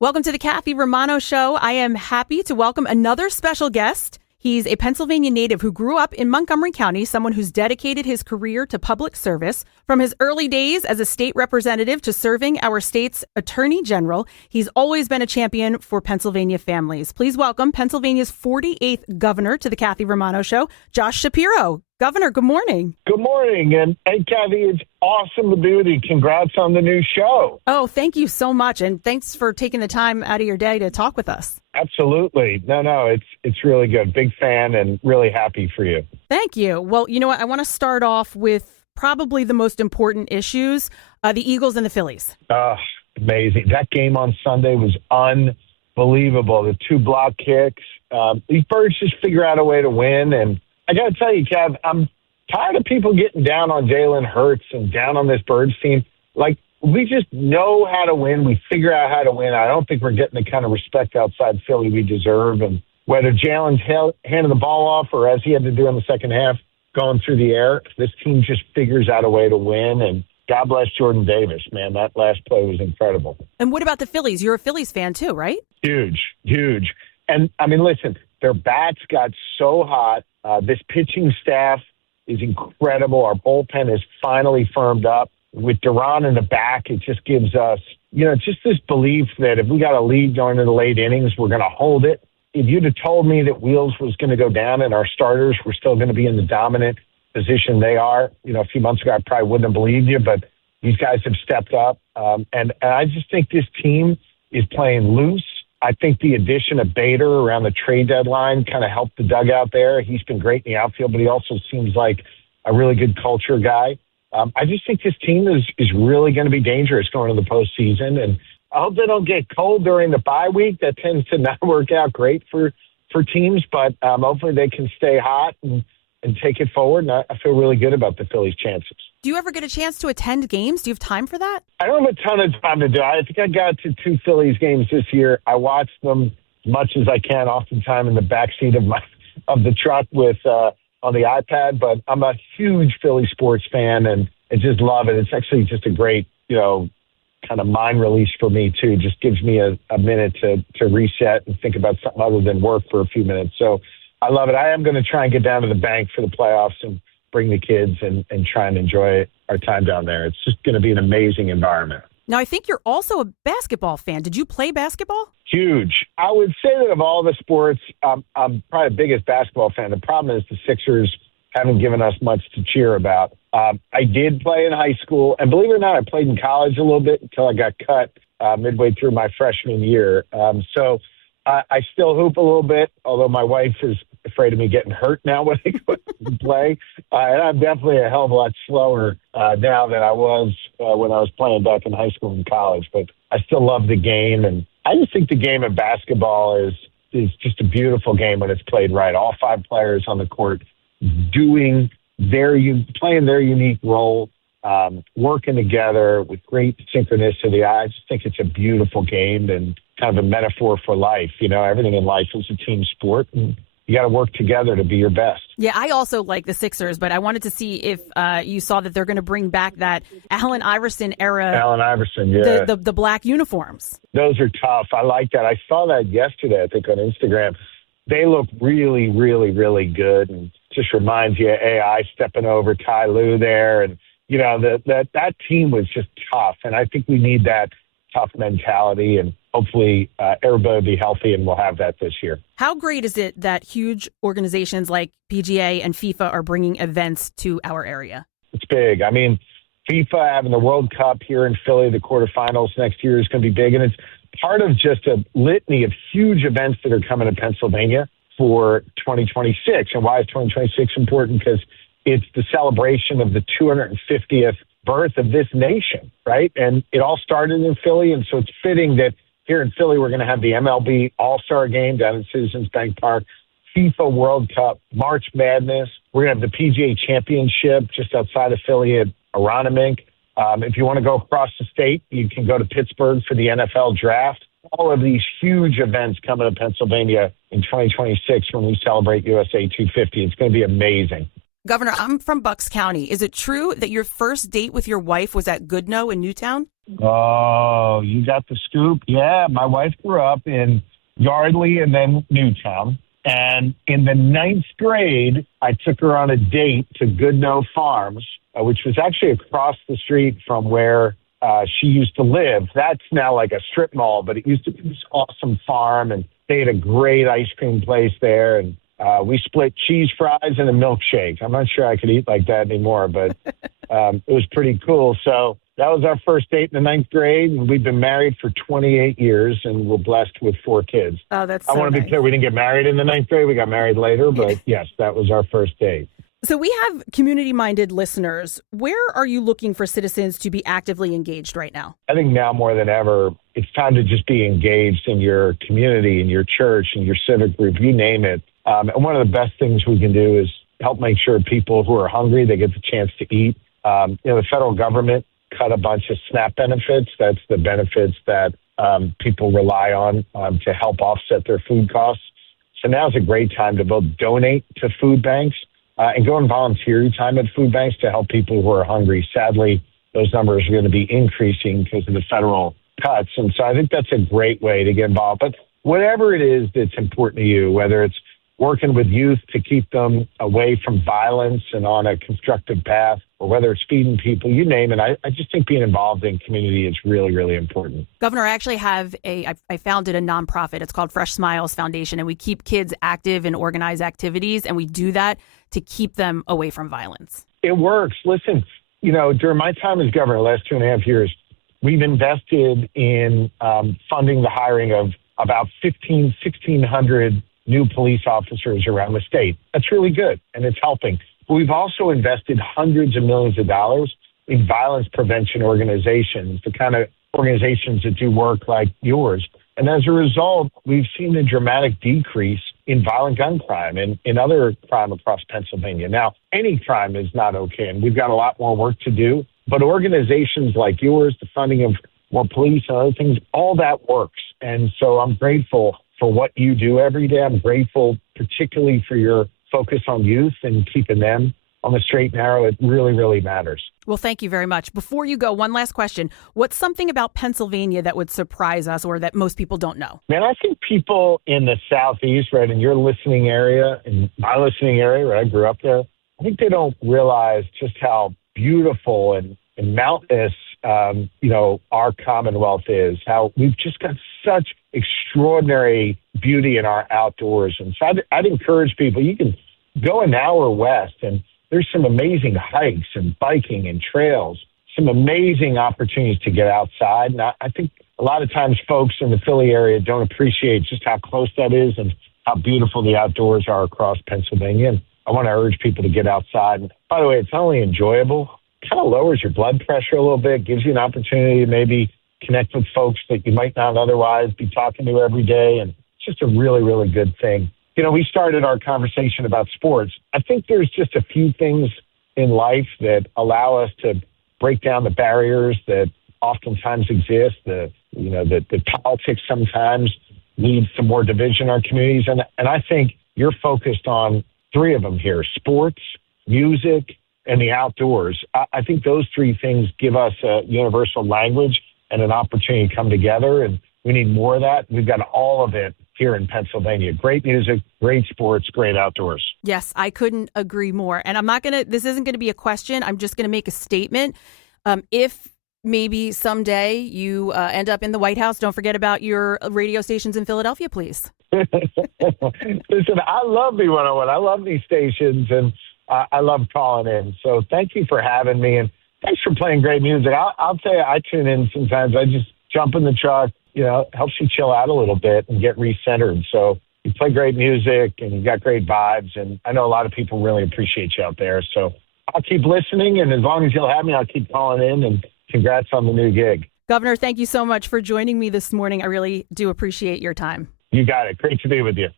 Welcome to the Kathy Romano Show. I am happy to welcome another special guest. He's a Pennsylvania native who grew up in Montgomery County, someone who's dedicated his career to public service. From his early days as a state representative to serving our state's attorney general, he's always been a champion for Pennsylvania families. Please welcome Pennsylvania's 48th governor to the Kathy Romano Show, Josh Shapiro. Governor, good morning. Good morning. And hey, Kathy, it's awesome to be with you. Congrats on the new show. Oh, thank you so much. And thanks for taking the time out of your day to talk with us. Absolutely. No, it's really good. Big fan and really happy for you. Thank you. Well, you know what? I want to start off with probably the most important issues, the Eagles and the Phillies. Amazing. That game on Sunday was unbelievable. The two block kicks. These birds just figure out a way to win. And I got to tell you, Kev, I'm tired of people getting down on Jalen Hurts and down on this Birds team. Like, we just know how to win. We figure out how to win. I don't think we're getting the kind of respect outside Philly we deserve. And whether Jalen's handing the ball off or as he had to do in the second half, going through the air, this team just figures out a way to win. And God bless Jordan Davis, man. That last play was incredible. And what about the Phillies? You're a Phillies fan too, right? Huge. And, I mean, listen, their bats got so hot. This pitching staff is incredible. Our bullpen is finally firmed up. With Duran in the back, it just gives us, just this belief that if we got a lead going into the late innings, we're going to hold it. If you'd have told me that Wheels was going to go down and our starters were still going to be in the dominant position they are, a few months ago, I probably wouldn't have believed you, but these guys have stepped up. And I just think this team is playing loose. I think the addition of Bader around the trade deadline kind of helped the dugout there. He's been great in the outfield, but he also seems like a really good culture guy. I just think this team is really going to be dangerous going into the postseason. And I hope they don't get cold during the bye week. That tends to not work out great for teams, but hopefully they can stay hot and take it forward. And I feel really good about the Phillies' chances. Do you ever get a chance to attend games? Do you have time for that? I don't have a ton of time to do it. I think I got to 2 Phillies games this year. I watch them as much as I can, oftentimes in the backseat of the truck with on the iPad. But I'm a huge Philly sports fan and I just love it. It's actually just a great, kind of mind release for me too. Just gives me a minute to reset and think about something other than work for a few minutes. So I love it. I am going to try and get down to the bank for the playoffs and bring the kids and try and enjoy our time down there. It's just going to be an amazing environment. Now, I think you're also a basketball fan. Did you play basketball? Huge. I would say that of all the sports, I'm probably the biggest basketball fan. The problem is the Sixers haven't given us much to cheer about. I did play in high school, and believe it or not, I played in college a little bit until I got cut midway through my freshman year. So I still hoop a little bit, although my wife is afraid of me getting hurt now when I go and play. And I'm definitely a hell of a lot slower now than I was when I was playing back in high school and college. But I still love the game, and I just think the game of basketball is just a beautiful game when it's played right. All 5 players on the court playing their unique role, working together with great synchronicity. I just think it's a beautiful game and kind of a metaphor for life. Everything in life is a team sport, and you got to work together to be your best. Yeah, I also like the Sixers, but I wanted to see if you saw that they're going to bring back that Allen Iverson era. Allen Iverson, yeah. The black uniforms. Those are tough. I like that. I saw that yesterday, I think, on Instagram. They look really, really, really good, and just reminds you of AI stepping over Ty Lue there. And, that team was just tough, and I think we need that tough mentality, and hopefully everybody will be healthy and we'll have that this year. How great is it that huge organizations like PGA and FIFA are bringing events to our area? It's big. I mean, FIFA having the World Cup here in Philly, the quarterfinals next year is going to be big. And it's part of just a litany of huge events that are coming to Pennsylvania for 2026. And why is 2026 important? Because it's the celebration of the 250th birth of this nation, right? And it all started in Philly. And so it's fitting that here in Philly, we're going to have the MLB All-Star Game down at Citizens Bank Park, FIFA World Cup, March Madness. We're going to have the PGA Championship just outside of Philly at Aronimink. If you want to go across the state, you can go to Pittsburgh for the NFL Draft. All of these huge events coming to Pennsylvania in 2026 when we celebrate USA 250. It's going to be amazing. Governor, I'm from Bucks County. Is it true that your first date with your wife was at Goodnoe in Newtown? Oh, you got the scoop? Yeah, my wife grew up in Yardley and then Newtown. And in the ninth grade, I took her on a date to Goodnoe Farms, which was actually across the street from where she used to live. That's now like a strip mall, but it used to be this awesome farm, and they had a great ice cream place there. And we split cheese fries and a milkshake. I'm not sure I could eat like that anymore, but it was pretty cool. So that was our first date in the ninth grade, and we've been married for 28 years, and we're blessed with 4 kids. Oh, that's so I want to be clear, we didn't get married in the ninth grade. We got married later, but yes, that was our first date. So we have community-minded listeners. Where are you looking for citizens to be actively engaged right now? I think now more than ever, it's time to just be engaged in your community, in your church, in your civic group, you name it. And one of the best things we can do is help make sure people who are hungry, they get the chance to eat. The federal government cut a bunch of SNAP benefits. That's the benefits that people rely on to help offset their food costs. So now's a great time to both donate to food banks and go and volunteer your time at food banks to help people who are hungry. Sadly, those numbers are going to be increasing because of the federal cuts. And so I think that's a great way to get involved. But whatever it is that's important to you, whether it's working with youth to keep them away from violence and on a constructive path, or whether it's feeding people, you name it. I just think being involved in community is really, really important. Governor, I actually have I founded a nonprofit. It's called Fresh Smiles Foundation, and we keep kids active in organized activities, and we do that to keep them away from violence. It works. Listen, during my time as governor, the last 2.5 years, we've invested in funding the hiring of about 1,600 new police officers around the state. That's really good, and it's helping. But we've also invested hundreds of millions of dollars in violence prevention organizations, the kind of organizations that do work like yours. And as a result, we've seen a dramatic decrease in violent gun crime and in other crime across Pennsylvania. Now, any crime is not okay, and we've got a lot more work to do. But organizations like yours, the funding of more police and other things, all that works. And so I'm grateful for what you do every day. I'm grateful particularly for your focus on youth and keeping them on the straight and narrow. It really, really matters. Well, thank you very much. Before you go, one last question. What's something about Pennsylvania that would surprise us or that most people don't know? Man, I think people in the Southeast, right, in your listening area, in my listening area, right, I grew up there, I think they don't realize just how beautiful and mountainous, our Commonwealth is, how we've just got such extraordinary beauty in our outdoors. And so I'd encourage people, you can go an hour west and there's some amazing hikes and biking and trails, some amazing opportunities to get outside. And I think a lot of times folks in the Philly area don't appreciate just how close that is and how beautiful the outdoors are across Pennsylvania. And I want to urge people to get outside. And by the way, it's not only enjoyable, it kind of lowers your blood pressure a little bit, gives you an opportunity to maybe connect with folks that you might not otherwise be talking to every day. And it's just a really, really good thing. We started our conversation about sports. I think there's just a few things in life that allow us to break down the barriers that oftentimes exist. The politics sometimes leads to more division in our communities. And I think you're focused on 3 of them here: sports, music, and the outdoors. I think those 3 things give us a universal language and an opportunity to come together. And we need more of that. We've got all of it here in Pennsylvania. Great music, great sports, great outdoors. Yes, I couldn't agree more. And this isn't going to be a question. I'm just going to make a statement. If maybe someday you end up in the White House, don't forget about your radio stations in Philadelphia, please. Listen, I love B101. I love these stations, and I love calling in. So thank you for having me, and thanks for playing great music. I'll tell you, I tune in sometimes. I just jump in the truck. Helps you chill out a little bit and get recentered. So you play great music and you got great vibes. And I know a lot of people really appreciate you out there. So I'll keep listening. And as long as you'll have me, I'll keep calling in. And congrats on the new gig. Governor, thank you so much for joining me this morning. I really do appreciate your time. You got it. Great to be with you.